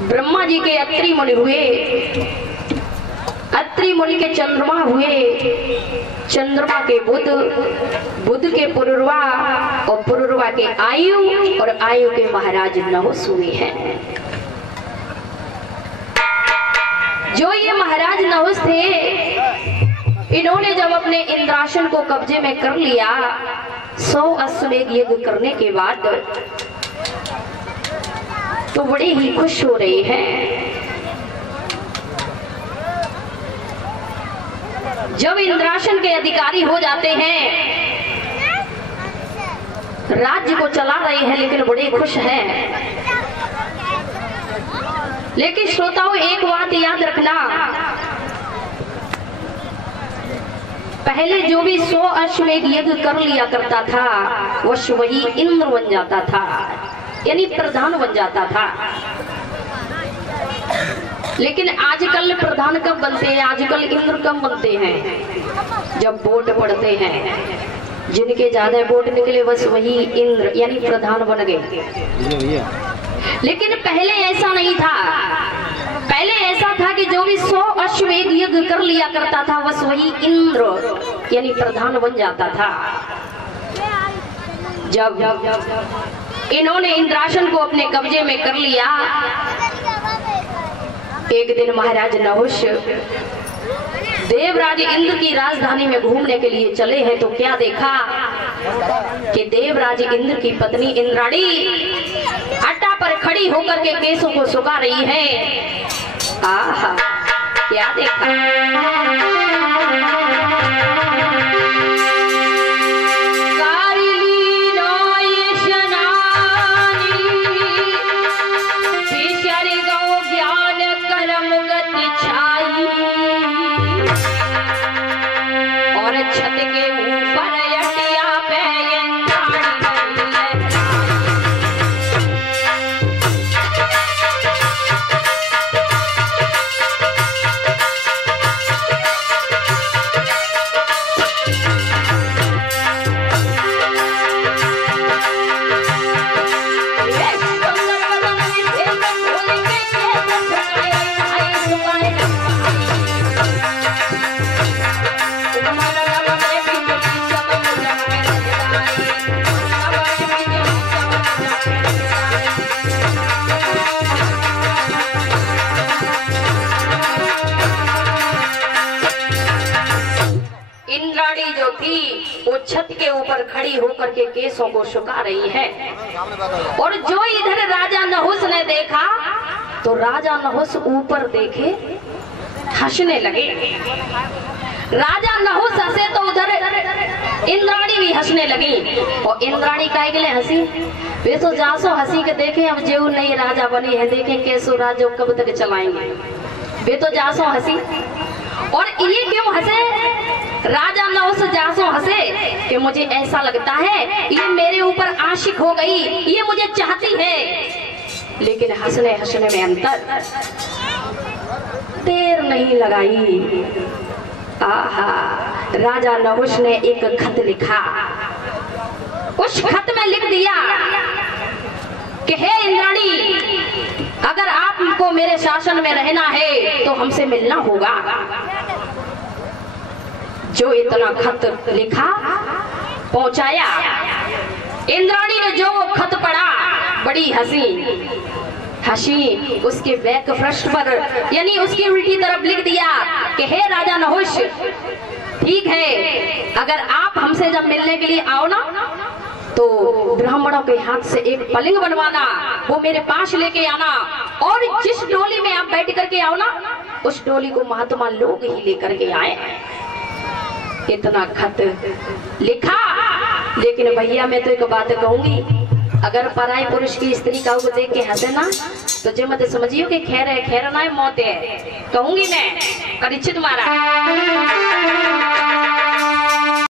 ब्रह्मा जी के अत्रि मुनि हुए, अत्रि मुनि के चंद्रमा हुए, चंद्रमा के बुध, बुध के पुरुरवा और पुरुरवा के आयु और आयु के महाराज नहुस हुए हैं। जो ये महाराज नहुस थे, इन्होंने जब अपने इंद्रासन को कब्जे में कर लिया 100 अश्वमेध यज्ञ करने के बाद, तो बड़े ही खुश हो रहे हैं। जब इंद्रासन के अधिकारी हो जाते हैं, राज्य को चला रहे हैं, लेकिन बड़े खुश हैं। लेकिन श्रोताओं, एक बात याद रखना, पहले जो भी 100 अश्वमेध यज्ञ कर लिया करता था, वही इंद्र बन जाता था, यानी प्रधान बन जाता था। लेकिन आजकल प्रधान कब बनते हैं? आजकल इंद्र कब बनते हैं? जब वोट पड़ते हैं, जिनके ज्यादा वोट निकले बस वही इंद्र यानी प्रधान बन गए। लेकिन पहले ऐसा नहीं था। पहले ऐसा था कि जो भी 100 अश्वमेध यज्ञ कर लिया करता था, बस वही इंद्र यानी प्रधान बन जाता था। जब इन्होंने इंद्रासन को अपने कब्जे में कर लिया, एक दिन महाराज नहुस देवराज इंद्र की राजधानी में घूमने के लिए चले हैं, तो क्या देखा कि देवराज इंद्र की पत्नी इंद्राणी अट्टा पर खड़ी होकर के केसों को सुखा रही है। आहा, क्या देखा? छत के ऊपर खड़ी होकर के केसों को सुखा रही है। और जो इधर राजा नहुस ने देखा, तो राजा नहुस ऊपर देखे हंसने लगे। राजा नहुस हंसे तो उधर इंद्राणी भी हंसने लगी। और इंद्राणी काहे के लिए हंसी? वे तो जासो हंसी के देखे, अब जेऊ नई राजा बनी है, देखे कैसो राजा कब तक चलाएंगे। वे तो जासो हंसी। और ये क्यों हंसे? राजा नहुस जासो हंसे कि मुझे ऐसा लगता है ये मेरे ऊपर आशिक हो गई, ये मुझे चाहती है। लेकिन हंसने हंसने में अंतर, देर नहीं लगाई। आहा, राजा नहुस ने एक खत लिखा। उस खत में लिख दिया कि हे इंद्राणी, अगर आपको मेरे शासन में रहना है तो हमसे मिलना होगा। जो इतना खत लिखा पहुंचाया, इंद्राणी ने जो खत पढ़ा, बड़ी हंसी उसके बैक पृष्ठ पर यानी उसकी उल्टी तरफ लिख दिया कि हे राजा नहुस, ठीक है, अगर आप हमसे जब मिलने के लिए आओ ना, तो ब्राह्मणों के हाथ से एक पलिंग बनवाना, वो मेरे पास लेके आना, और जिस डोली में आप बैठ करके आओ ना, उस डोली को महात्मा लोग ही लेकर के आए। इतना खत लिखा। लेकिन भैया मैं तो एक बात कहूंगी, अगर पराई पुरुष की स्त्री का को देख के हंसे ना, तो जो मत समझियो कि खैर है, खैर ना है, मौत है। कहूंगी मैं, परीक्षित मारा